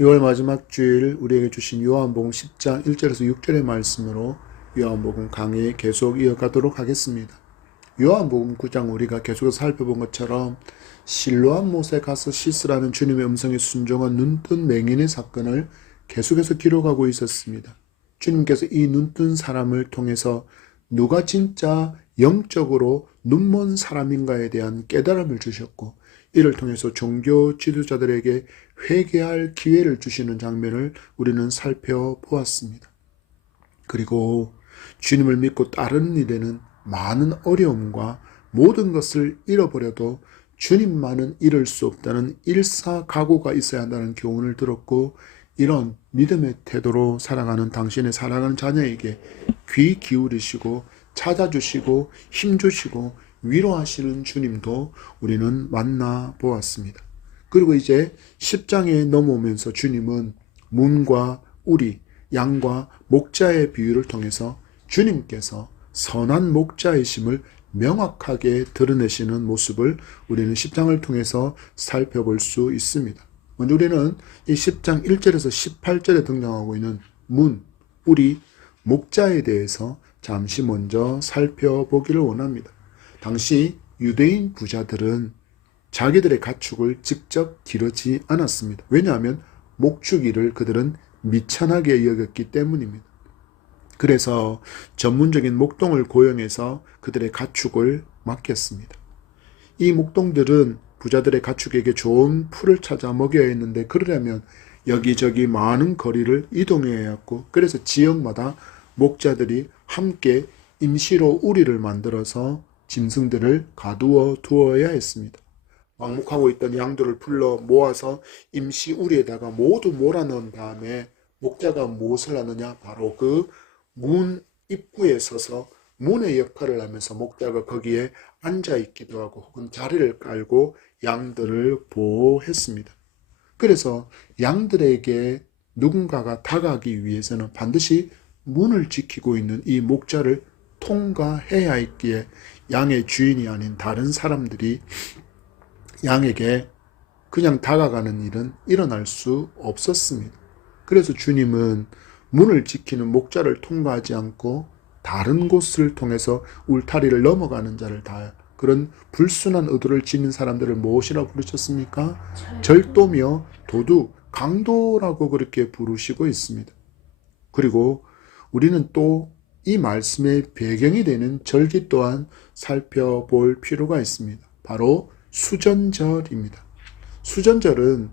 6월 마지막 주일 우리에게 주신 요한복음 10장 1절에서 6절의 말씀으로 요한복음 강의 계속 이어가도록 하겠습니다. 요한복음 9장 우리가 계속해서 살펴본 것처럼 실로암 못에 가서 씻으라는 주님의 음성에 순종한 눈뜬 맹인의 사건을 계속해서 기록하고 있었습니다. 주님께서 이 눈뜬 사람을 통해서 누가 진짜 영적으로 눈먼 사람인가에 대한 깨달음을 주셨고, 이를 통해서 종교 지도자들에게 회개할 기회를 주시는 장면을 우리는 살펴보았습니다. 그리고 주님을 믿고 따르는 일에는 많은 어려움과 모든 것을 잃어버려도 주님만은 잃을 수 없다는 일사각오가 있어야 한다는 교훈을 들었고, 이런 믿음의 태도로 살아가는 당신의 사랑하는 자녀에게 귀 기울이시고 찾아주시고 힘주시고 위로하시는 주님도 우리는 만나보았습니다. 그리고 이제 10장에 넘어오면서 주님은 문과 우리, 양과 목자의 비유를 통해서 주님께서 선한 목자이심을 명확하게 드러내시는 모습을 우리는 10장을 통해서 살펴볼 수 있습니다. 먼저 우리는 이 10장 1절에서 18절에 등장하고 있는 문, 우리, 목자에 대해서 잠시 먼저 살펴보기를 원합니다. 당시 유대인 부자들은 자기들의 가축을 직접 기르지 않았습니다. 왜냐하면 목축일을 그들은 미천하게 여겼기 때문입니다. 그래서 전문적인 목동을 고용해서 그들의 가축을 맡겼습니다. 이 목동들은 부자들의 가축에게 좋은 풀을 찾아 먹여야 했는데, 그러려면 여기저기 많은 거리를 이동해야 했고, 그래서 지역마다 목자들이 함께 임시로 우리를 만들어서 짐승들을 가두어 두어야 했습니다. 방목하고 있던 양들을 불러 모아서 임시 우리에다가 모두 몰아넣은 다음에 목자가 무엇을 하느냐? 바로 그 문 입구에 서서 문의 역할을 하면서 목자가 거기에 앉아 있기도 하고 혹은 자리를 깔고 양들을 보호했습니다. 그래서 양들에게 누군가가 다가가기 위해서는 반드시 문을 지키고 있는 이 목자를 통과해야 했기에 양의 주인이 아닌 다른 사람들이 양에게 그냥 다가가는 일은 일어날 수 없었습니다. 그래서 주님은 문을 지키는 목자를 통과하지 않고 다른 곳을 통해서 울타리를 넘어가는 자를 다, 그런 불순한 의도를 지닌 사람들을 무엇이라고 부르셨습니까? 절도며 도둑, 강도라고 그렇게 부르시고 있습니다. 그리고 우리는 또 이 말씀의 배경이 되는 절기 또한 살펴볼 필요가 있습니다. 바로 수전절입니다. 수전절은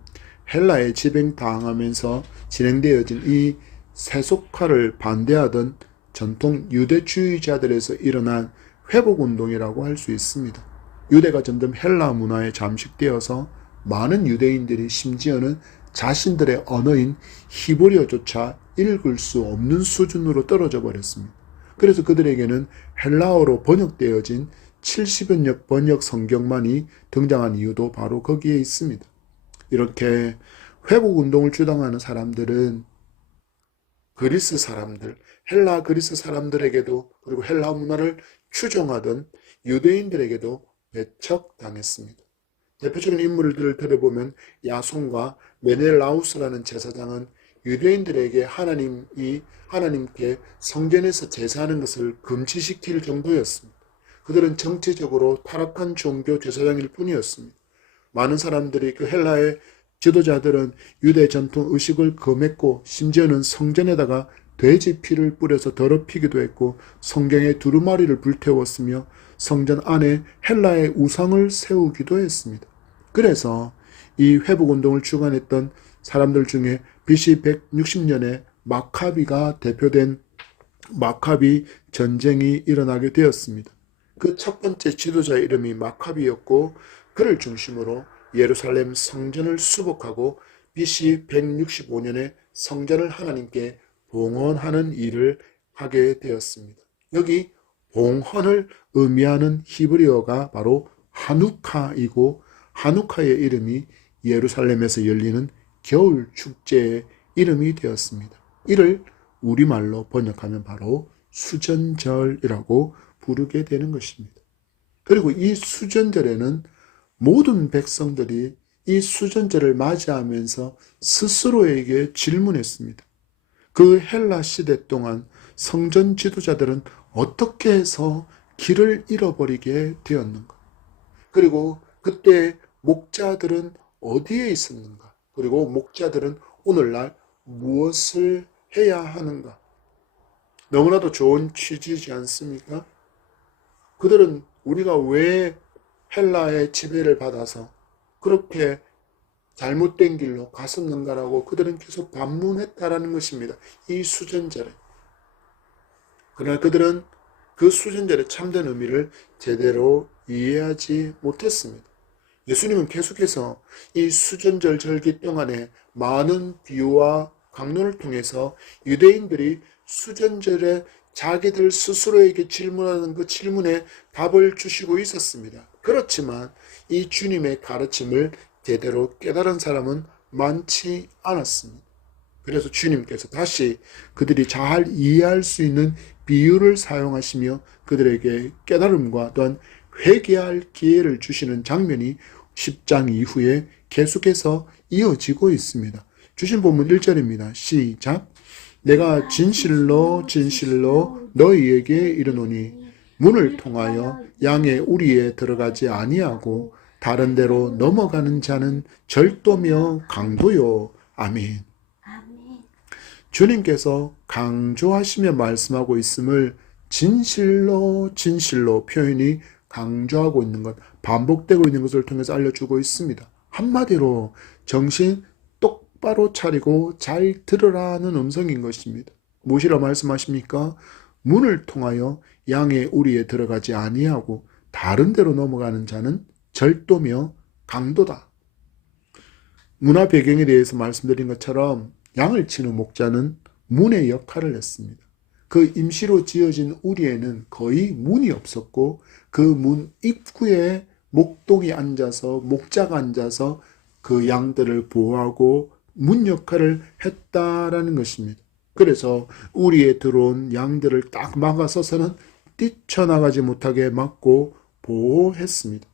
헬라에 지배당하면서 진행되어진 이 세속화를 반대하던 전통 유대주의자들에서 일어난 회복운동이라고 할 수 있습니다. 유대가 점점 헬라 문화에 잠식되어서 많은 유대인들이 심지어는 자신들의 언어인 히브리어조차 읽을 수 없는 수준으로 떨어져 버렸습니다. 그래서 그들에게는 헬라어로 번역되어진 70여 번역 성경만이 등장한 이유도 바로 거기에 있습니다. 이렇게 회복운동을 주장하는 사람들은 그리스 사람들, 헬라 그리스 사람들에게도, 그리고 헬라 문화를 추종하던 유대인들에게도 배척당했습니다. 대표적인 인물들을 들어보면 야손과 메넬라우스라는 제사장은 유대인들에게 하나님께 성전에서 제사하는 것을 금지시킬 정도였습니다. 그들은 정치적으로 타락한 종교 제사장일 뿐이었습니다. 많은 사람들이, 그 헬라의 지도자들은 유대 전통 의식을 금했고, 심지어는 성전에다가 돼지 피를 뿌려서 더럽히기도 했고, 성경의 두루마리를 불태웠으며 성전 안에 헬라의 우상을 세우기도 했습니다. 그래서 이 회복운동을 주관했던 사람들 중에 BC 160년에 마카비가 대표된 마카비 전쟁이 일어나게 되었습니다. 그 첫 번째 지도자의 이름이 마카비였고, 그를 중심으로 예루살렘 성전을 수복하고 BC 165년에 성전을 하나님께 봉헌하는 일을 하게 되었습니다. 여기 봉헌을 의미하는 히브리어가 바로 하누카이고, 하누카의 이름이 예루살렘에서 열리는 겨울 축제의 이름이 되었습니다. 이를 우리말로 번역하면 바로 수전절이라고 부르게 되는 것입니다. 그리고 이 수전절에는 모든 백성들이 이 수전제를 맞이하면서 스스로에게 질문했습니다. 그 헬라 시대 동안 성전 지도자들은 어떻게 해서 길을 잃어버리게 되었는가? 그리고 그때 목자들은 어디에 있었는가? 그리고 목자들은 오늘날 무엇을 해야 하는가? 너무나도 좋은 취지이지 않습니까? 그들은 우리가 왜 헬라의 지배를 받아서 그렇게 잘못된 길로 갔었는가라고 그들은 계속 반문했다라는 것입니다. 이 수전제를. 그러나 그들은 그 수전제의 참된 의미를 제대로 이해하지 못했습니다. 예수님은 계속해서 이 수전절 절기 동안에 많은 비유와 강론을 통해서 유대인들이 수전절에 자기들 스스로에게 질문하는 그 질문에 답을 주시고 있었습니다. 그렇지만 이 주님의 가르침을 제대로 깨달은 사람은 많지 않았습니다. 그래서 주님께서 다시 그들이 잘 이해할 수 있는 비유를 사용하시며 그들에게 깨달음과 또한 회개할 기회를 주시는 장면이 10장 이후에 계속해서 이어지고 있습니다. 주신 본문 1절입니다. 시작. 내가 진실로 진실로 너희에게 이르노니 문을 통하여 양의 우리에 들어가지 아니하고 다른 데로 넘어가는 자는 절도며 강도요. 아멘. 주님께서 강조하시며 말씀하고 있음을 진실로 진실로 표현이 강조하고 있는 것, 반복되고 있는 것을 통해서 알려주고 있습니다. 한마디로 정신 똑바로 차리고 잘 들으라는 음성인 것입니다. 무엇이라 말씀하십니까? 문을 통하여 양의 우리에 들어가지 아니하고 다른 데로 넘어가는 자는 절도며 강도다. 문화 배경에 대해서 말씀드린 것처럼 양을 치는 목자는 문의 역할을 했습니다. 그 임시로 지어진 우리에는 거의 문이 없었고 그 문 입구에 목동이 앉아서 목자가 앉아서 그 양들을 보호하고 문 역할을 했다라는 것입니다. 그래서 우리에 들어온 양들을 딱 막아서서는 뛰쳐나가지 못하게 막고 보호했습니다.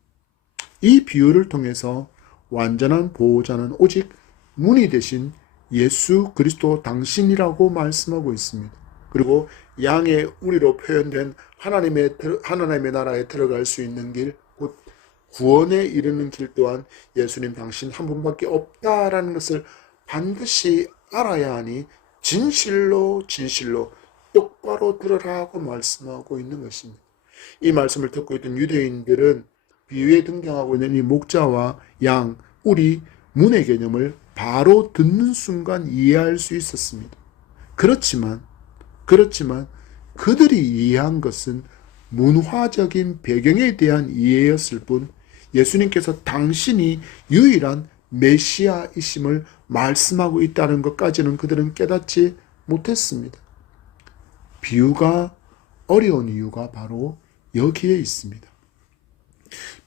이 비유를 통해서 완전한 보호자는 오직 문이 되신 예수 그리스도 당신이라고 말씀하고 있습니다. 그리고 양의 우리로 표현된 하나님의 나라에 들어갈 수 있는 길, 곧 구원에 이르는 길 또한 예수님 당신 한 분밖에 없다라는 것을 반드시 알아야 하니 진실로 진실로 똑바로 들으라고 말씀하고 있는 것입니다. 이 말씀을 듣고 있던 유대인들은 비유에 등장하고 있는 이 목자와 양, 우리, 문의 개념을 바로 듣는 순간 이해할 수 있었습니다. 그렇지만 그들이 이해한 것은 문화적인 배경에 대한 이해였을 뿐 예수님께서 당신이 유일한 메시아이심을 말씀하고 있다는 것까지는 그들은 깨닫지 못했습니다. 비유가 어려운 이유가 바로 여기에 있습니다.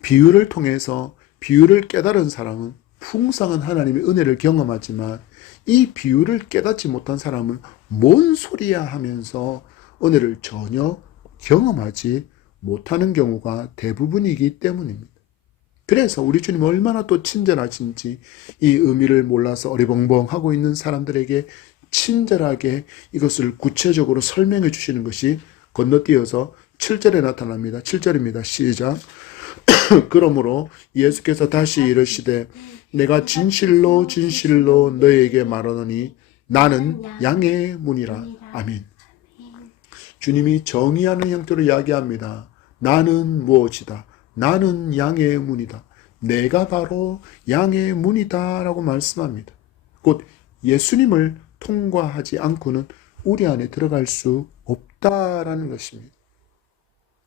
비유를 통해서 비유를 깨달은 사람은 풍성한 하나님의 은혜를 경험하지만 이 비유를 깨닫지 못한 사람은 뭔 소리야 하면서 은혜를 전혀 경험하지 못하는 경우가 대부분이기 때문입니다. 그래서 우리 주님 얼마나 또 친절하신지 이 의미를 몰라서 어리벙벙하고 있는 사람들에게 친절하게 이것을 구체적으로 설명해 주시는 것이 건너뛰어서 7절에 나타납니다. 7절입니다. 시작. 그러므로 예수께서 다시 이르시되 내가 진실로 진실로 너희에게 말하노니 나는 양의 문이라. 아멘. 주님이 정의하는 형태로 이야기합니다. 나는 무엇이다. 나는 양의 문이다. 내가 바로 양의 문이다 라고 말씀합니다. 곧 예수님을 통과하지 않고는 우리 안에 들어갈 수 없다라는 것입니다.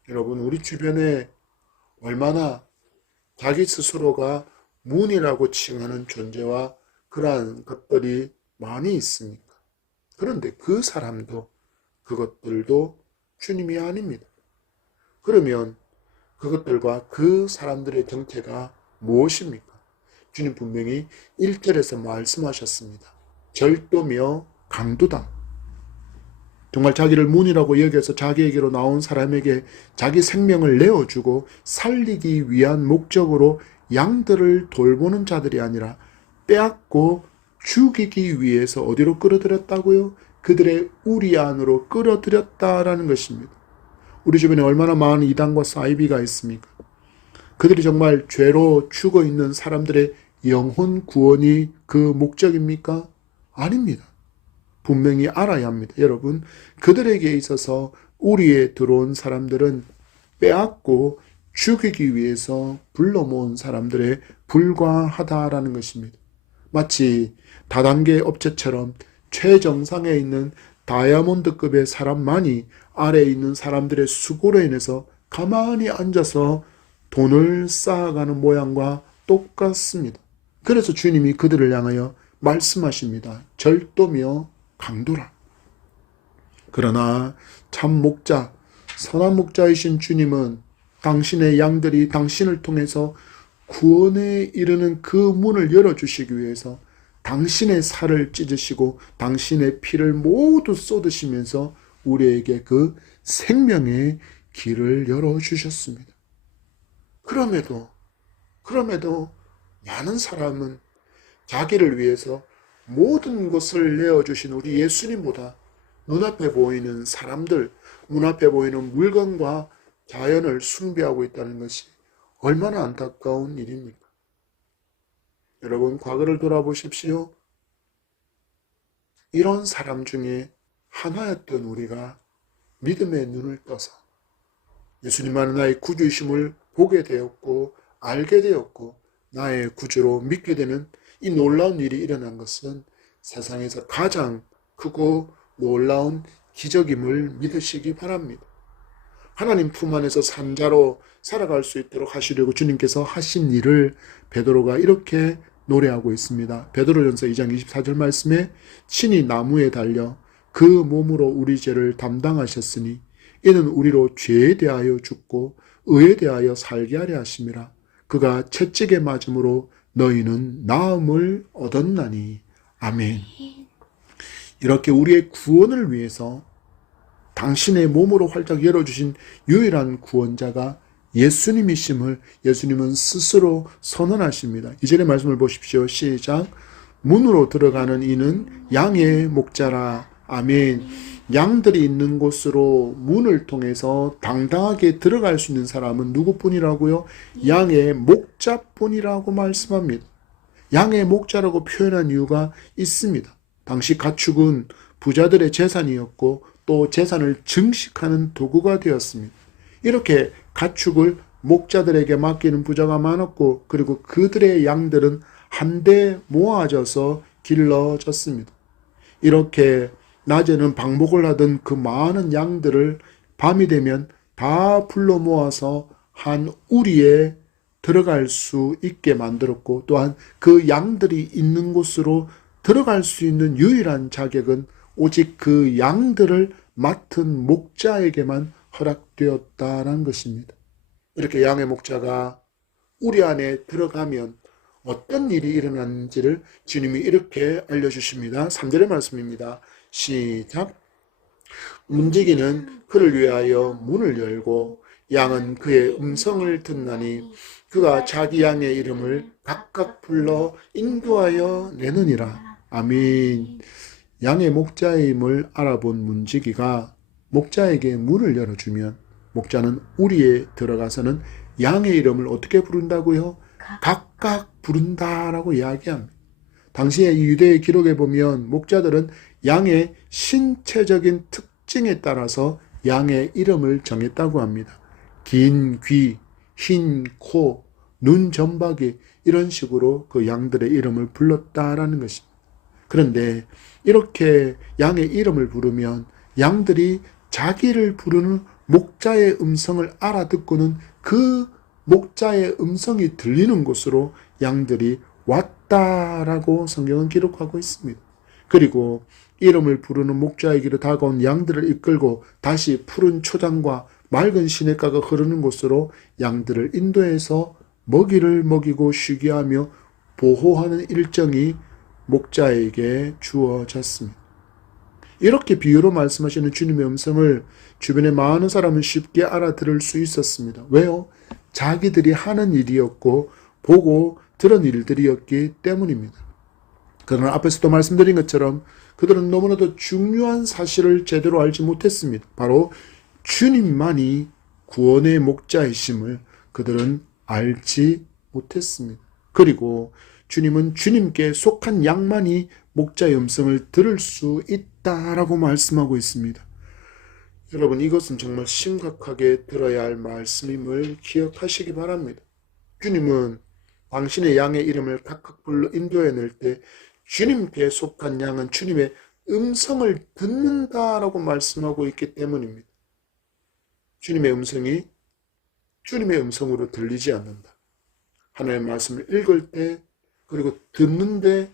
여러분, 우리 주변에 얼마나 자기 스스로가 문이라고 칭하는 존재와 그러한 것들이 많이 있습니까? 그런데 그 사람도 그것들도 주님이 아닙니다. 그러면 그것들과 그 사람들의 정체가 무엇입니까? 주님 분명히 1절에서 말씀하셨습니다. 절도며 강도다. 정말 자기를 문이라고 여겨서 자기에게로 나온 사람에게 자기 생명을 내어주고 살리기 위한 목적으로 양들을 돌보는 자들이 아니라 빼앗고 죽이기 위해서 어디로 끌어들였다고요? 그들의 우리 안으로 끌어들였다라는 것입니다. 우리 주변에 얼마나 많은 이단과 사이비가 있습니까? 그들이 정말 죄로 죽어 있는 사람들의 영혼 구원이 그 목적입니까? 아닙니다. 분명히 알아야 합니다. 여러분, 그들에게 있어서 우리에 들어온 사람들은 빼앗고 죽이기 위해서 불러 모은 사람들에 불과하다라는 것입니다. 마치 다단계 업체처럼 최정상에 있는 다이아몬드급의 사람만이 아래에 있는 사람들의 수고로 인해서 가만히 앉아서 돈을 쌓아가는 모양과 똑같습니다. 그래서 주님이 그들을 향하여 말씀하십니다. 절도며 강도라. 그러나 참 목자, 선한 목자이신 주님은 당신의 양들이 당신을 통해서 구원에 이르는 그 문을 열어주시기 위해서 당신의 살을 찢으시고 당신의 피를 모두 쏟으시면서 우리에게 그 생명의 길을 열어주셨습니다. 그럼에도 많은 사람은 자기를 위해서 모든 것을 내어주신 우리 예수님보다 눈앞에 보이는 사람들, 눈앞에 보이는 물건과 자연을 숭배하고 있다는 것이 얼마나 안타까운 일입니까? 여러분, 과거를 돌아보십시오. 이런 사람 중에 하나였던 우리가 믿음의 눈을 떠서 예수님만은 나의 구주이심을 보게 되었고 알게 되었고 나의 구주로 믿게 되는 이 놀라운 일이 일어난 것은 세상에서 가장 크고 놀라운 기적임을 믿으시기 바랍니다. 하나님 품 안에서 산자로 살아갈 수 있도록 하시려고 주님께서 하신 일을 베드로가 이렇게 노래하고 있습니다. 베드로전서 2장 24절 말씀에 친히 나무에 달려 그 몸으로 우리 죄를 담당하셨으니 이는 우리로 죄에 대하여 죽고 의에 대하여 살게 하려 하심이라. 그가 채찍에 맞음으로 너희는 나음을 얻었나니. 아멘. 이렇게 우리의 구원을 위해서 당신의 몸으로 활짝 열어주신 유일한 구원자가 예수님이심을 예수님은 스스로 선언하십니다. 이전의 말씀을 보십시오. 시작. 문으로 들어가는 이는 양의 목자라. 아멘. 양들이 있는 곳으로 문을 통해서 당당하게 들어갈 수 있는 사람은 누구뿐이라고요? 양의 목자뿐이라고 말씀합니다. 양의 목자라고 표현한 이유가 있습니다. 당시 가축은 부자들의 재산이었고 또 재산을 증식하는 도구가 되었습니다. 이렇게 가축을 목자들에게 맡기는 부자가 많았고 그리고 그들의 양들은 한데 모아져서 길러졌습니다. 이렇게 낮에는 방목을 하던 그 많은 양들을 밤이 되면 다 불러 모아서 한 우리에 들어갈 수 있게 만들었고 또한 그 양들이 있는 곳으로 들어갈 수 있는 유일한 자격은 오직 그 양들을 맡은 목자에게만 허락되었다는 것입니다. 이렇게 양의 목자가 우리 안에 들어가면 어떤 일이 일어나는지를 주님이 이렇게 알려주십니다. 3절의 말씀입니다. 시작. 문지기는 그를 위하여 문을 열고 양은 그의 음성을 듣나니 그가 자기 양의 이름을 각각 불러 인도하여 내느니라. 아멘. 양의 목자임을 알아본 문지기가 목자에게 문을 열어주면 목자는 우리에 들어가서는 양의 이름을 어떻게 부른다고요? 각각 부른다라고 이야기합니다. 당시의 유대의 기록에 보면 목자들은 양의 신체적인 특징에 따라서 양의 이름을 정했다고 합니다. 긴 귀, 흰 코, 눈 점박이 이런 식으로 그 양들의 이름을 불렀다라는 것입니다. 그런데 이렇게 양의 이름을 부르면 양들이 자기를 부르는 목자의 음성을 알아듣고는 그 목자의 음성이 들리는 곳으로 양들이 왔다라고 성경은 기록하고 있습니다. 그리고 이름을 부르는 목자에게로 다가온 양들을 이끌고 다시 푸른 초장과 맑은 시냇가가 흐르는 곳으로 양들을 인도해서 먹이를 먹이고 쉬게 하며 보호하는 일정이 목자에게 주어졌습니다. 이렇게 비유로 말씀하시는 주님의 음성을 주변의 많은 사람은 쉽게 알아들을 수 있었습니다. 왜요? 자기들이 하는 일이었고 보고 들은 일들이었기 때문입니다. 그러나 앞에서도 말씀드린 것처럼 그들은 너무나도 중요한 사실을 제대로 알지 못했습니다. 바로 주님만이 구원의 목자이심을 그들은 알지 못했습니다. 그리고 주님은 주님께 속한 양만이 목자의 음성을 들을 수 있다라고 말씀하고 있습니다. 여러분, 이것은 정말 심각하게 들어야 할 말씀임을 기억하시기 바랍니다. 주님은 당신의 양의 이름을 각각 불러 인도해낼 때 주님께 속한 양은 주님의 음성을 듣는다라고 말씀하고 있기 때문입니다. 주님의 음성이 주님의 음성으로 들리지 않는다. 하나님의 말씀을 읽을 때 그리고 듣는데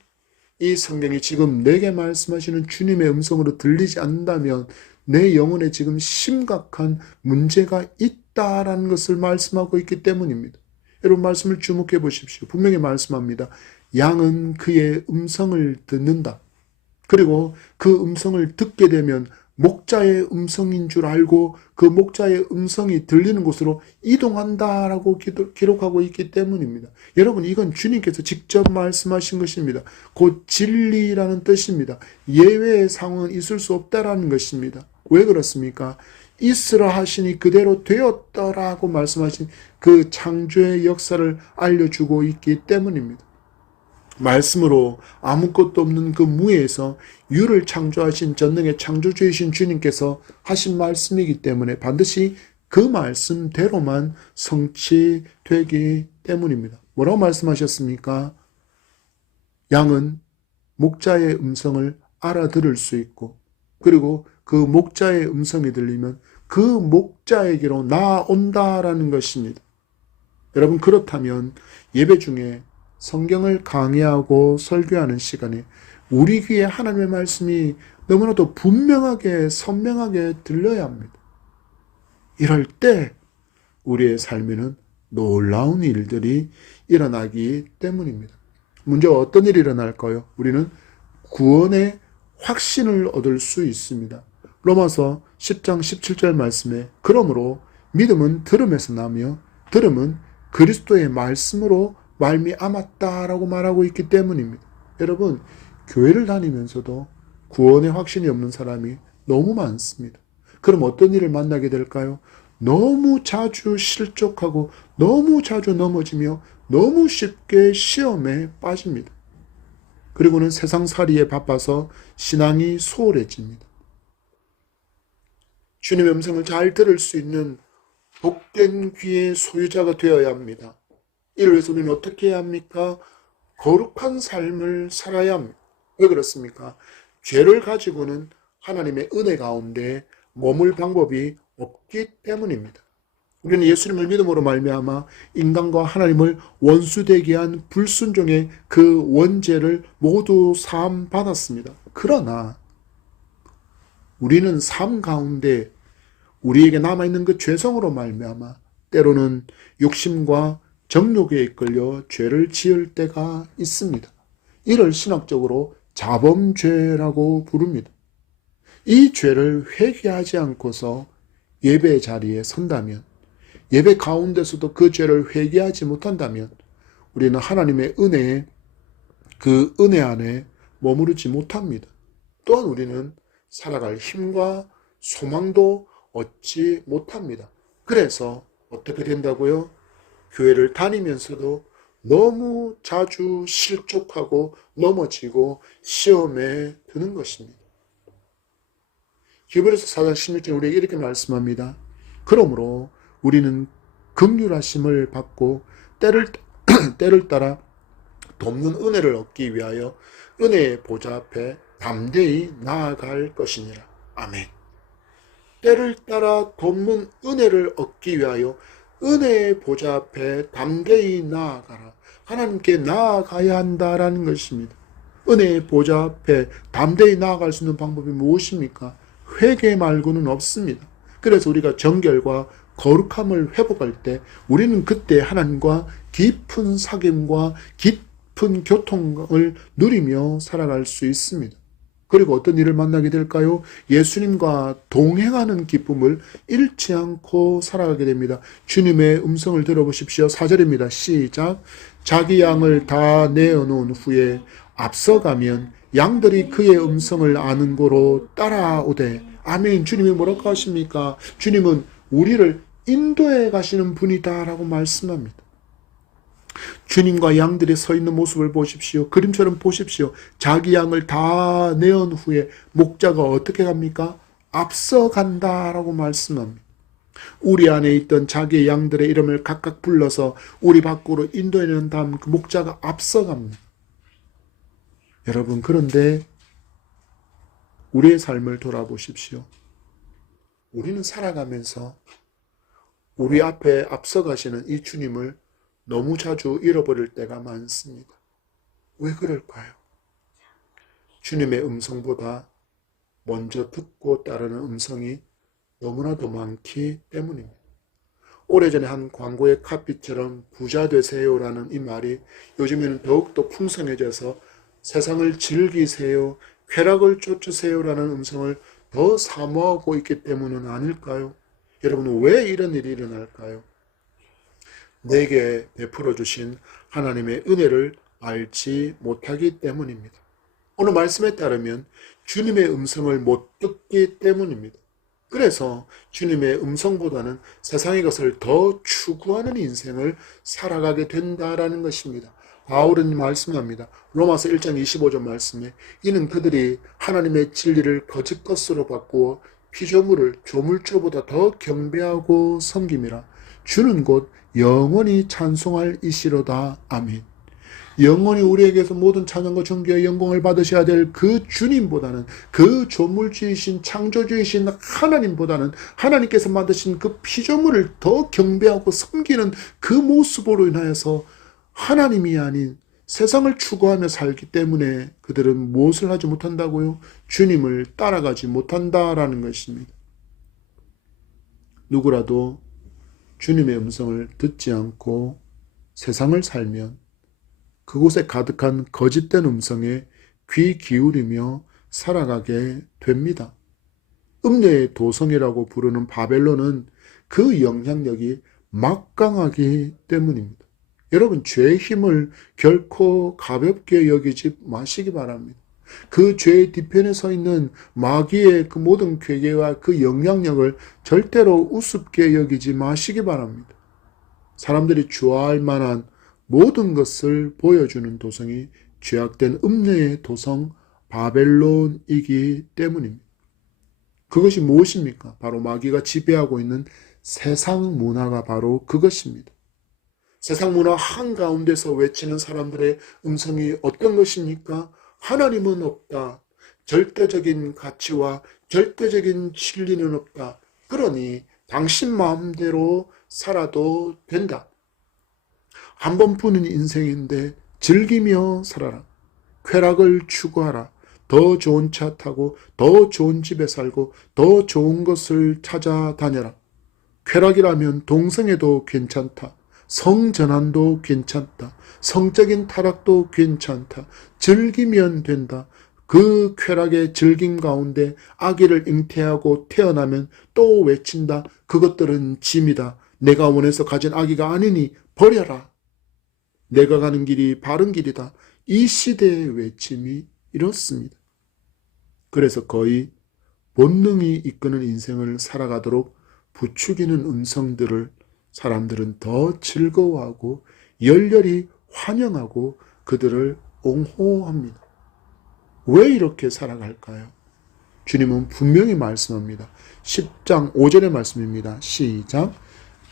이 성경이 지금 내게 말씀하시는 주님의 음성으로 들리지 않는다면 내 영혼에 지금 심각한 문제가 있다라는 것을 말씀하고 있기 때문입니다. 여러분, 말씀을 주목해 보십시오. 분명히 말씀합니다. 양은 그의 음성을 듣는다. 그리고 그 음성을 듣게 되면 목자의 음성인 줄 알고 그 목자의 음성이 들리는 곳으로 이동한다라고 기록하고 있기 때문입니다. 여러분, 이건 주님께서 직접 말씀하신 것입니다. 곧 진리라는 뜻입니다. 예외의 상황은 있을 수 없다라는 것입니다. 왜 그렇습니까? 있으라 하시니 그대로 되었더라고 말씀하신 그 창조의 역사를 알려주고 있기 때문입니다. 말씀으로 아무것도 없는 그 무에서 유를 창조하신 전능의 창조주이신 주님께서 하신 말씀이기 때문에 반드시 그 말씀대로만 성취되기 때문입니다. 뭐라고 말씀하셨습니까? 양은 목자의 음성을 알아들을 수 있고 그리고 그 목자의 음성이 들리면 그 목자에게로 나아온다라는 것입니다. 여러분, 그렇다면 예배 중에 성경을 강의하고 설교하는 시간에 우리 귀에 하나님의 말씀이 너무나도 분명하게 선명하게 들려야 합니다. 이럴 때 우리의 삶에는 놀라운 일들이 일어나기 때문입니다. 문제가 어떤 일이 일어날까요? 우리는 구원의 확신을 얻을 수 있습니다. 로마서 10장 17절 말씀에 그러므로 믿음은 들음에서 나며 들음은 그리스도의 말씀으로 말미암았다라고 말하고 있기 때문입니다. 여러분, 교회를 다니면서도 구원의 확신이 없는 사람이 너무 많습니다. 그럼 어떤 일을 만나게 될까요? 너무 자주 실족하고 너무 자주 넘어지며 너무 쉽게 시험에 빠집니다. 그리고는 세상살이에 바빠서 신앙이 소홀해집니다. 주님의 음성을 잘 들을 수 있는 복된 귀의 소유자가 되어야 합니다. 이를 위해서 우리는 어떻게 해야 합니까? 거룩한 삶을 살아야 합니다. 왜 그렇습니까? 죄를 가지고는 하나님의 은혜 가운데 머물 방법이 없기 때문입니다. 우리는 예수님을 믿음으로 말미암아 인간과 하나님을 원수되게 한 불순종의 그 원죄를 모두 사함 받았습니다. 그러나 우리는 삶 가운데 우리에게 남아있는 그 죄성으로 말미암아 때로는 욕심과 정욕에 이끌려 죄를 지을 때가 있습니다. 이를 신학적으로 자범죄라고 부릅니다. 이 죄를 회개하지 않고서 예배 자리에 선다면, 예배 가운데서도 그 죄를 회개하지 못한다면 우리는 하나님의 은혜에 그 은혜 안에 머무르지 못합니다. 또한 우리는 살아갈 힘과 소망도 얻지 못합니다. 그래서 어떻게 된다고요? 교회를 다니면서도 너무 자주 실족하고 넘어지고 시험에 드는 것입니다. 히브리서 4장 16절 우리에게 이렇게 말씀합니다. 그러므로 우리는 긍휼하심을 받고 때를 따라 돕는 은혜를 얻기 위하여 은혜의 보좌 앞에 담대히 나아갈 것이니라. 아멘. 때를 따라 돕는 은혜를 얻기 위하여 은혜의 보좌 앞에 담대히 나아가라. 하나님께 나아가야 한다라는 것입니다. 은혜의 보좌 앞에 담대히 나아갈 수 있는 방법이 무엇입니까? 회개 말고는 없습니다. 그래서 우리가 정결과 거룩함을 회복할 때 우리는 그때 하나님과 깊은 사귐과 깊은 교통을 누리며 살아갈 수 있습니다. 그리고 어떤 일을 만나게 될까요? 예수님과 동행하는 기쁨을 잃지 않고 살아가게 됩니다. 주님의 음성을 들어보십시오. 4절입니다. 시작. 자기 양을 다 내어놓은 후에 앞서가면 양들이 그의 음성을 아는 고로 따라오되. 아멘. 주님이 뭐라고 하십니까? 주님은 우리를 인도해 가시는 분이다라고 말씀합니다. 주님과 양들이 서 있는 모습을 보십시오. 그림처럼 보십시오. 자기 양을 다 내은 후에 목자가 어떻게 갑니까? 앞서간다라고 말씀합니다. 우리 안에 있던 자기의 양들의 이름을 각각 불러서 우리 밖으로 인도해낸 다음 그 목자가 앞서갑니다. 여러분, 그런데 우리의 삶을 돌아보십시오. 우리는 살아가면서 우리 앞에 앞서가시는 이 주님을 너무 자주 잃어버릴 때가 많습니다. 왜 그럴까요? 주님의 음성보다 먼저 듣고 따르는 음성이 너무나도 많기 때문입니다. 오래전에 한 광고의 카피처럼 부자 되세요라는 이 말이 요즘에는 더욱더 풍성해져서 세상을 즐기세요, 쾌락을 쫓으세요라는 음성을 더 사모하고 있기 때문은 아닐까요? 여러분, 왜 이런 일이 일어날까요? 내게 베풀어 주신 하나님의 은혜를 알지 못하기 때문입니다. 오늘 말씀에 따르면 주님의 음성을 못 듣기 때문입니다. 그래서 주님의 음성보다는 세상의 것을 더 추구하는 인생을 살아가게 된다라는 것입니다. 바울은 말씀합니다. 로마서 1장 25절 말씀에 이는 그들이 하나님의 진리를 거짓 것으로 바꾸어 피조물을 조물주보다 더 경배하고 섬김이라. 주는 곧 영원히 찬송할 이시로다. 아멘. 영원히 우리에게서 모든 찬양과 존귀와 영광을 받으셔야 될 그 주님보다는, 그 조물주이신 창조주이신 하나님보다는 하나님께서 만드신 그 피조물을 더 경배하고 섬기는 그 모습으로 인하여서 하나님이 아닌 세상을 추구하며 살기 때문에 그들은 무엇을 하지 못한다고요? 주님을 따라가지 못한다라는 것입니다. 누구라도 주님의 음성을 듣지 않고 세상을 살면 그곳에 가득한 거짓된 음성에 귀 기울이며 살아가게 됩니다. 음녀의 도성이라고 부르는 바벨론은 그 영향력이 막강하기 때문입니다. 여러분, 죄의 힘을 결코 가볍게 여기지 마시기 바랍니다. 그 죄의 뒤편에 서 있는 마귀의 그 모든 괴계와 그 영향력을 절대로 우습게 여기지 마시기 바랍니다. 사람들이 좋아할 만한 모든 것을 보여주는 도성이 죄악된 음녀의 도성 바벨론이기 때문입니다. 그것이 무엇입니까? 바로 마귀가 지배하고 있는 세상 문화가 바로 그것입니다. 세상 문화 한가운데서 외치는 사람들의 음성이 어떤 것입니까? 하나님은 없다. 절대적인 가치와 절대적인 진리는 없다. 그러니 당신 마음대로 살아도 된다. 한 번뿐인 인생인데 즐기며 살아라. 쾌락을 추구하라. 더 좋은 차 타고 더 좋은 집에 살고 더 좋은 것을 찾아다녀라. 쾌락이라면 동성애도 괜찮다. 성전환도 괜찮다. 성적인 타락도 괜찮다. 즐기면 된다. 그 쾌락의 즐김 가운데 아기를 잉태하고 태어나면 또 외친다. 그것들은 짐이다. 내가 원해서 가진 아기가 아니니 버려라. 내가 가는 길이 바른 길이다. 이 시대의 외침이 이렇습니다. 그래서 거의 본능이 이끄는 인생을 살아가도록 부추기는 음성들을 사람들은 더 즐거워하고 열렬히 환영하고 그들을 옹호합니다. 왜 이렇게 살아갈까요? 주님은 분명히 말씀합니다. 10장 5절의 말씀입니다. 시작.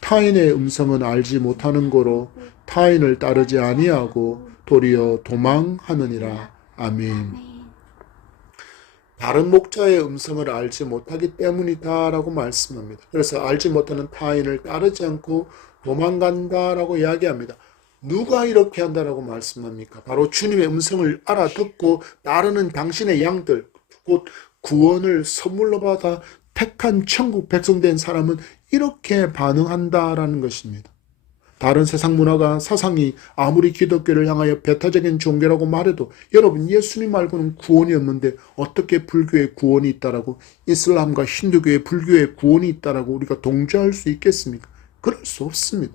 타인의 음성은 알지 못하는 고로 타인을 따르지 아니하고 도리어 도망하느니라. 아멘. 다른 목자의 음성을 알지 못하기 때문이다 라고 말씀합니다. 그래서 알지 못하는 타인을 따르지 않고 도망간다라고 이야기합니다. 누가 이렇게 한다라고 말씀합니까? 바로 주님의 음성을 알아듣고 따르는 당신의 양들, 곧 구원을 선물로 받아 택한 천국 백성된 사람은 이렇게 반응한다라는 것입니다. 다른 세상 문화가 사상이 아무리 기독교를 향하여 배타적인 종교라고 말해도 여러분 예수님 말고는 구원이 없는데 어떻게 불교의 구원이 있다라고 이슬람과 힌두교의 불교의 구원이 있다라고 우리가 동조할 수 있겠습니까? 그럴 수 없습니다.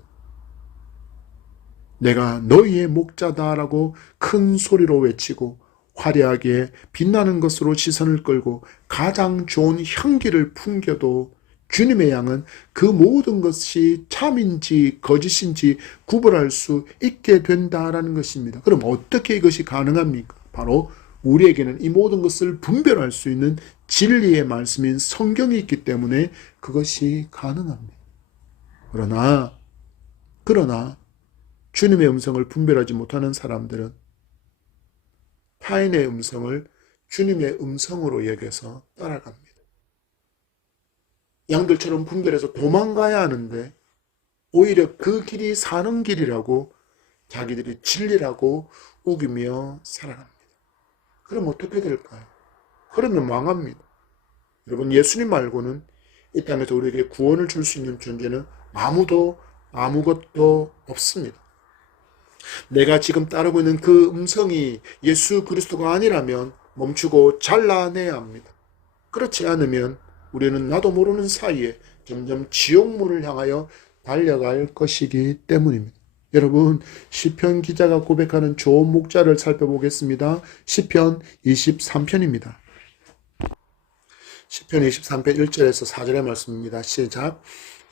내가 너희의 목자다라고 큰 소리로 외치고 화려하게 빛나는 것으로 시선을 끌고 가장 좋은 향기를 풍겨도 주님의 양은 그 모든 것이 참인지 거짓인지 구별할 수 있게 된다라는 것입니다. 그럼 어떻게 이것이 가능합니까? 바로 우리에게는 이 모든 것을 분별할 수 있는 진리의 말씀인 성경이 있기 때문에 그것이 가능합니다. 그러나 주님의 음성을 분별하지 못하는 사람들은 타인의 음성을 주님의 음성으로 여겨서 따라갑니다. 양들처럼 분별해서 도망가야 하는데 오히려 그 길이 사는 길이라고 자기들이 진리라고 우기며 살아갑니다. 그럼 어떻게 될까요? 그러면 망합니다. 여러분 예수님 말고는 이 땅에서 우리에게 구원을 줄 수 있는 존재는 아무것도 없습니다. 내가 지금 따르고 있는 그 음성이 예수 그리스도가 아니라면 멈추고 잘라내야 합니다. 그렇지 않으면 우리는 나도 모르는 사이에 점점 지옥문을 향하여 달려갈 것이기 때문입니다. 여러분 시편 기자가 고백하는 좋은 목자를 살펴보겠습니다. 시편 23편입니다. 시편 23편 1절에서 4절의 말씀입니다. 시작.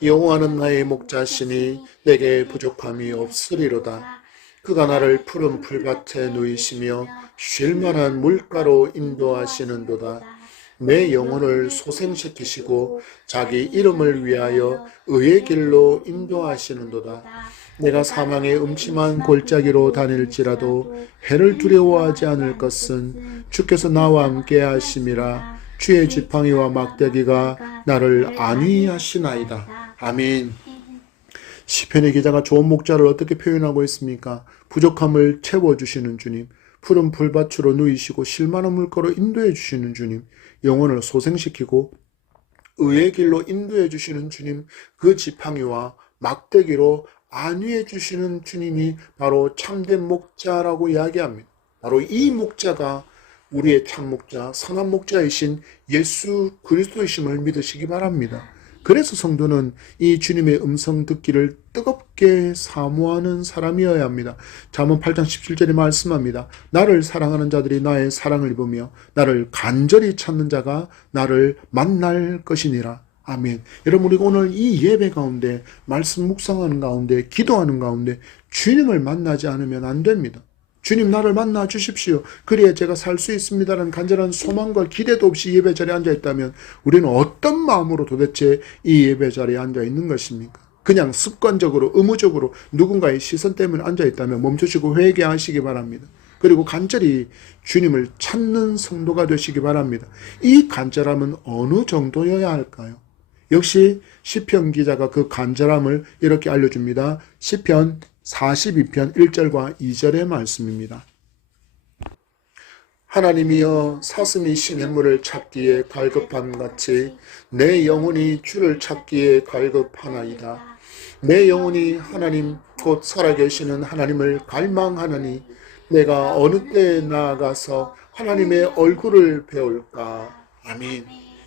여호와는 나의 목자시니 내게 부족함이 없으리로다. 그가 나를 푸른 풀밭에 누이시며 쉴 만한 물가로 인도하시는도다. 내 영혼을 소생시키시고 자기 이름을 위하여 의의 길로 인도하시는도다. 내가 사망의 음침한 골짜기로 다닐지라도 해를 두려워하지 않을 것은 주께서 나와 함께 하심이라. 주의 지팡이와 막대기가 나를 안위하시나이다. 아멘. 시편의 기자가 좋은 목자를 어떻게 표현하고 있습니까? 부족함을 채워주시는 주님, 푸른 풀밭으로 누이시고 쉴만한 물가로 인도해 주시는 주님, 영혼을 소생시키고 의의 길로 인도해 주시는 주님, 그 지팡이와 막대기로 안위해 주시는 주님이 바로 참된 목자라고 이야기합니다. 바로 이 목자가 우리의 참 목자, 선한 목자이신 예수 그리스도이심을 믿으시기 바랍니다. 그래서 성도는 이 주님의 음성 듣기를 뜨겁게 사모하는 사람이어야 합니다. 잠언 8장 17절에 말씀합니다. 나를 사랑하는 자들이 나의 사랑을 입으며 나를 간절히 찾는 자가 나를 만날 것이니라. 아멘. 여러분 우리가 오늘 이 예배 가운데 말씀 묵상하는 가운데 기도하는 가운데 주님을 만나지 않으면 안 됩니다. 주님 나를 만나 주십시오. 그래야 제가 살 수 있습니다라는 간절한 소망과 기대도 없이 예배 자리에 앉아있다면 우리는 어떤 마음으로 도대체 이 예배 자리에 앉아있는 것입니까? 그냥 습관적으로 의무적으로 누군가의 시선 때문에 앉아있다면 멈추시고 회개하시기 바랍니다. 그리고 간절히 주님을 찾는 성도가 되시기 바랍니다. 이 간절함은 어느 정도여야 할까요? 역시 시편 기자가 그 간절함을 이렇게 알려줍니다. 시편 42편 1절과 2절의 말씀입니다. 하나님이여 사슴이 시냇물을 찾기에 갈급함같이 내 영혼이 주를 찾기에 갈급하나이다. 내 영혼이 하나님 곧 살아계시는 하나님을 갈망하느니 내가 어느 때에 나아가서 하나님의 얼굴을 배울까. 아멘.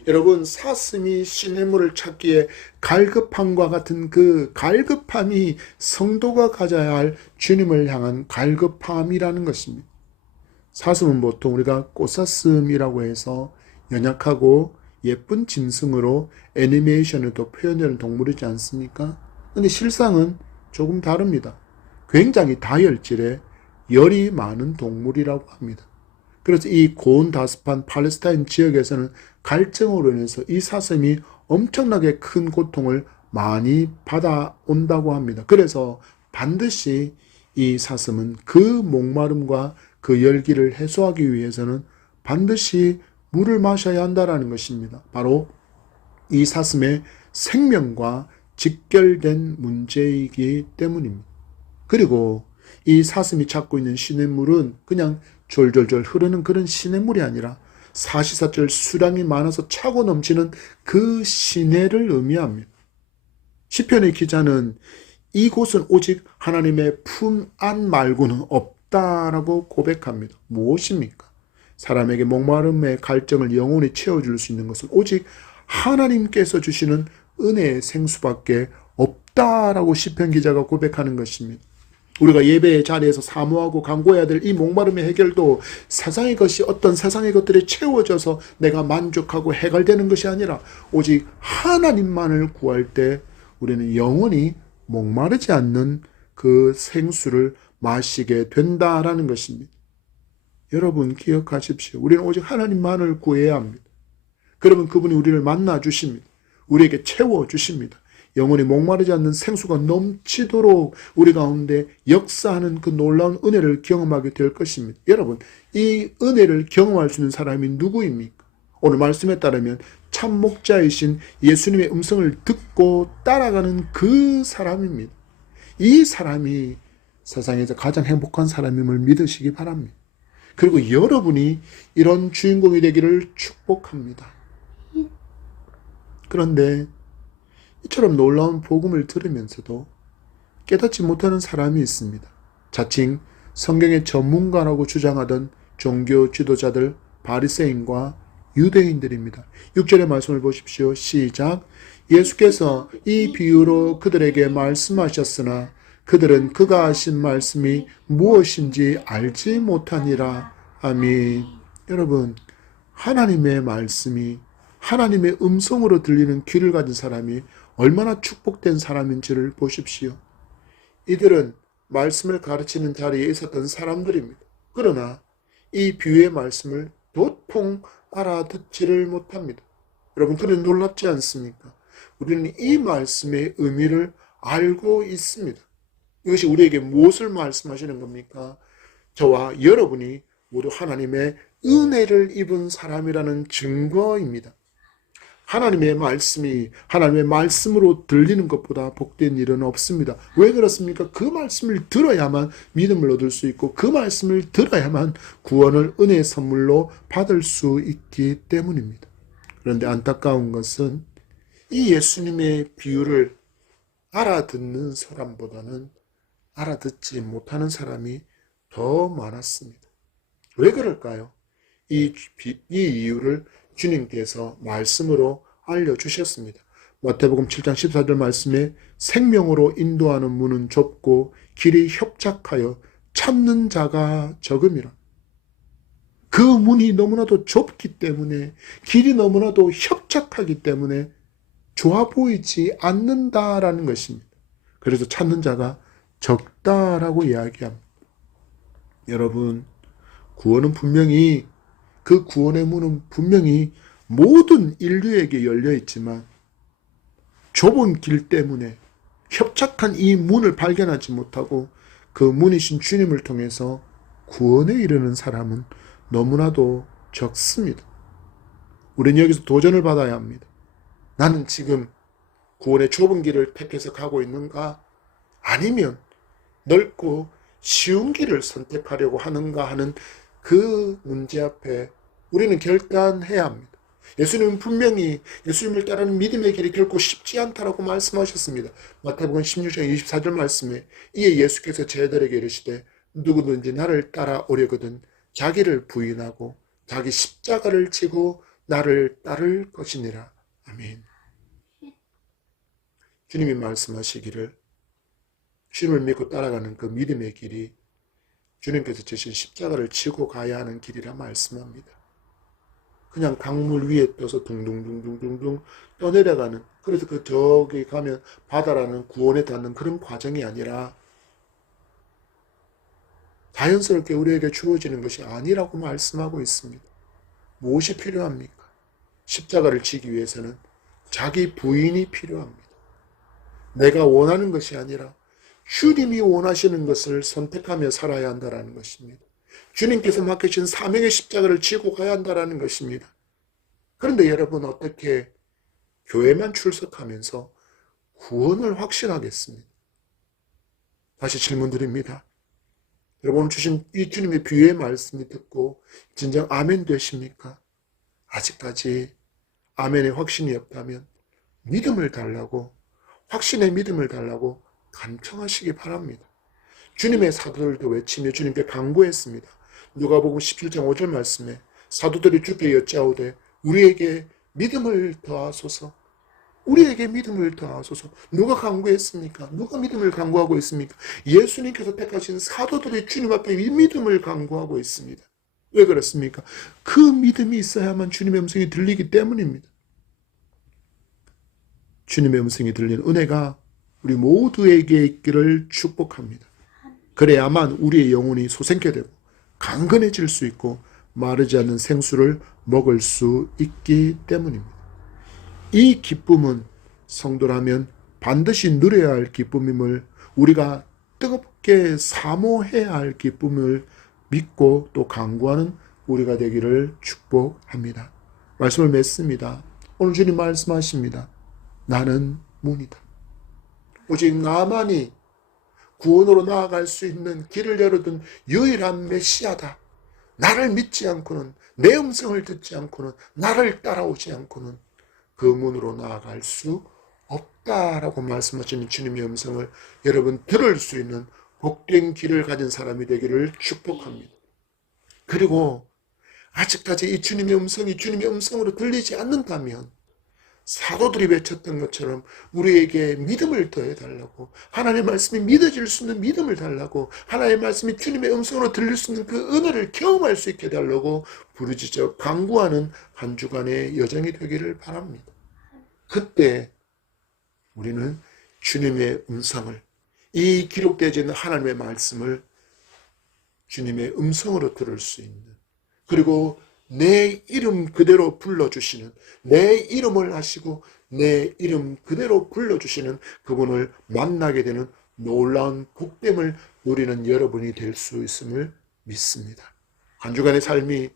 여러분 사슴이 시냇물을 찾기에 갈급함과 같은 그 갈급함이 성도가 가져야 할 주님을 향한 갈급함이라는 것입니다. 사슴은 보통 우리가 꽃사슴이라고 해서 연약하고 예쁜 짐승으로 애니메이션에도 표현되는 동물이지 않습니까? 근데 실상은 조금 다릅니다. 굉장히 다혈질에 열이 많은 동물이라고 합니다. 그래서 이 고온 다습한 팔레스타인 지역에서는 갈증으로 인해서 이 사슴이 엄청나게 큰 고통을 많이 받아온다고 합니다. 그래서 반드시 이 사슴은 그 목마름과 그 열기를 해소하기 위해서는 반드시 물을 마셔야 한다는 것입니다. 바로 이 사슴의 생명과 직결된 문제이기 때문입니다. 그리고 이 사슴이 찾고 있는 시냇물은 그냥 졸졸졸 흐르는 그런 시냇물이 아니라 사시사철 수량이 많아서 차고 넘치는 그 시내를 의미합니다. 시편의 기자는 이곳은 오직 하나님의 품 안 말고는 없다라고 고백합니다. 무엇입니까? 사람에게 목마름의 갈증을 영원히 채워줄 수 있는 것은 오직 하나님께서 주시는 은혜의 생수밖에 없다라고 시편 기자가 고백하는 것입니다. 우리가 예배의 자리에서 사모하고 간구해야 될 이 목마름의 해결도 세상의 것이 어떤 세상의 것들이 채워져서 내가 만족하고 해결되는 것이 아니라 오직 하나님만을 구할 때 우리는 영원히 목마르지 않는 그 생수를 마시게 된다라는 것입니다. 여러분 기억하십시오. 우리는 오직 하나님만을 구해야 합니다. 그러면 그분이 우리를 만나 주십니다. 우리에게 채워 주십니다. 영원히 목마르지 않는 생수가 넘치도록 우리 가운데 역사하는 그 놀라운 은혜를 경험하게 될 것입니다. 여러분, 이 은혜를 경험할 수 있는 사람이 누구입니까? 오늘 말씀에 따르면 참 목자이신 예수님의 음성을 듣고 따라가는 그 사람입니다. 이 사람이 세상에서 가장 행복한 사람임을 믿으시기 바랍니다. 그리고 여러분이 이런 주인공이 되기를 축복합니다. 그런데 이처럼 놀라운 복음을 들으면서도 깨닫지 못하는 사람이 있습니다. 자칭 성경의 전문가라고 주장하던 종교 지도자들 바리새인과 유대인들입니다. 6절의 말씀을 보십시오. 시작. 예수께서 이 비유로 그들에게 말씀하셨으나 그들은 그가 하신 말씀이 무엇인지 알지 못하니라. 아멘. 여러분, 하나님의 말씀이 하나님의 음성으로 들리는 귀를 가진 사람이 얼마나 축복된 사람인지를 보십시오. 이들은 말씀을 가르치는 자리에 있었던 사람들입니다. 그러나 이 비유의 말씀을 도통 알아듣지를 못합니다. 여러분, 그는 놀랍지 않습니까? 우리는 이 말씀의 의미를 알고 있습니다. 이것이 우리에게 무엇을 말씀하시는 겁니까? 저와 여러분이 모두 하나님의 은혜를 입은 사람이라는 증거입니다. 하나님의 말씀이 하나님의 말씀으로 들리는 것보다 복된 일은 없습니다. 왜 그렇습니까? 그 말씀을 들어야만 믿음을 얻을 수 있고 그 말씀을 들어야만 구원을 은혜의 선물로 받을 수 있기 때문입니다. 그런데 안타까운 것은 이 예수님의 비유를 알아듣는 사람보다는 알아듣지 못하는 사람이 더 많았습니다. 왜 그럴까요? 이 이유를 주님께서 말씀으로 알려주셨습니다. 마태복음 7장 14절 말씀에 생명으로 인도하는 문은 좁고 길이 협착하여 찾는 자가 적음이라. 그 문이 너무나도 좁기 때문에 길이 너무나도 협착하기 때문에 좋아 보이지 않는다라는 것입니다. 그래서 찾는 자가 적다라고 이야기합니다. 여러분, 구원은 분명히 그 구원의 문은 분명히 모든 인류에게 열려 있지만 좁은 길 때문에 협착한 이 문을 발견하지 못하고 그 문이신 주님을 통해서 구원에 이르는 사람은 너무나도 적습니다. 우리는 여기서 도전을 받아야 합니다. 나는 지금 구원의 좁은 길을 택해서 가고 있는가? 아니면 넓고 쉬운 길을 선택하려고 하는가 하는 그 문제 앞에 우리는 결단해야 합니다. 예수님은 분명히 예수님을 따르는 믿음의 길이 결코 쉽지 않다라고 말씀하셨습니다. 마태복음 16장 24절 말씀에 이에 예수께서 제자들에게 이르시되 누구든지 나를 따라오려거든 자기를 부인하고 자기 십자가를 지고 나를 따를 것이니라. 아멘. 주님이 말씀하시기를 주님을 믿고 따라가는 그 믿음의 길이 주님께서 주신 십자가를 지고 가야 하는 길이라 말씀합니다. 그냥 강물 위에 떠서 둥둥둥둥둥둥 떠내려가는, 그래서 그 저기 가면 바다라는 구원에 닿는 그런 과정이 아니라 자연스럽게 우리에게 주어지는 것이 아니라고 말씀하고 있습니다. 무엇이 필요합니까? 십자가를 지기 위해서는 자기 부인이 필요합니다. 내가 원하는 것이 아니라 주님이 원하시는 것을 선택하며 살아야 한다는 것입니다. 주님께서 맡기신 사명의 십자가를 지고 가야 한다는 것입니다. 그런데 여러분, 어떻게 교회만 출석하면서 구원을 확신하겠습니다? 다시 질문드립니다. 여러분, 주신 이 주님의 비유의 말씀이 듣고 진정 아멘 되십니까? 아직까지 아멘의 확신이 없다면 믿음을 달라고, 확신의 믿음을 달라고 간청하시기 바랍니다. 주님의 사도들도 외치며 주님께 간구했습니다. 누가복음 17장 5절 말씀에 사도들이 주께 여짜오되 우리에게 믿음을 더하소서. 우리에게 믿음을 더하소서. 누가 간구했습니까? 누가 믿음을 간구하고 있습니까? 예수님께서 택하신 사도들이 주님 앞에 이 믿음을 간구하고 있습니다. 왜 그렇습니까? 그 믿음이 있어야만 주님의 음성이 들리기 때문입니다. 주님의 음성이 들리는 은혜가 우리 모두에게 있기를 축복합니다. 그래야만 우리의 영혼이 소생케 되고 강건해질 수 있고 마르지 않는 생수를 먹을 수 있기 때문입니다. 이 기쁨은 성도라면 반드시 누려야 할 기쁨임을, 우리가 뜨겁게 사모해야 할 기쁨을 믿고 또 간구하는 우리가 되기를 축복합니다. 말씀을 맺습니다. 오늘 주님 말씀하십니다. 나는 문이다. 오직 나만이 구원으로 나아갈 수 있는 길을 열어둔 유일한 메시아다. 나를 믿지 않고는, 내 음성을 듣지 않고는, 나를 따라오지 않고는 그 문으로 나아갈 수 없다라고 말씀하시는 주님의 음성을 여러분 들을 수 있는 복된 길을 가진 사람이 되기를 축복합니다. 그리고 아직까지 이 주님의 음성이 주님의 음성으로 들리지 않는다면 사도들이 외쳤던 것처럼 우리에게 믿음을 더해달라고, 하나님의 말씀이 믿어질 수 있는 믿음을 달라고, 하나님의 말씀이 주님의 음성으로 들릴 수 있는 그 은혜를 경험할 수 있게 해달라고 부르짖어 간구하는 한 주간의 여정이 되기를 바랍니다. 그때 우리는 주님의 음성을, 이 기록되어 있는 하나님의 말씀을 주님의 음성으로 들을 수 있는, 그리고 내 이름 그대로 불러주시는, 내 이름을 하시고 내 이름 그대로 불러주시는 그분을 만나게 되는 놀라운 복됨을 누리는 여러분이 될 수 있음을 믿습니다. 한 주간의 삶이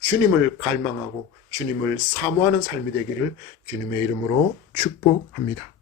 주님을 갈망하고 주님을 사모하는 삶이 되기를 주님의 이름으로 축복합니다.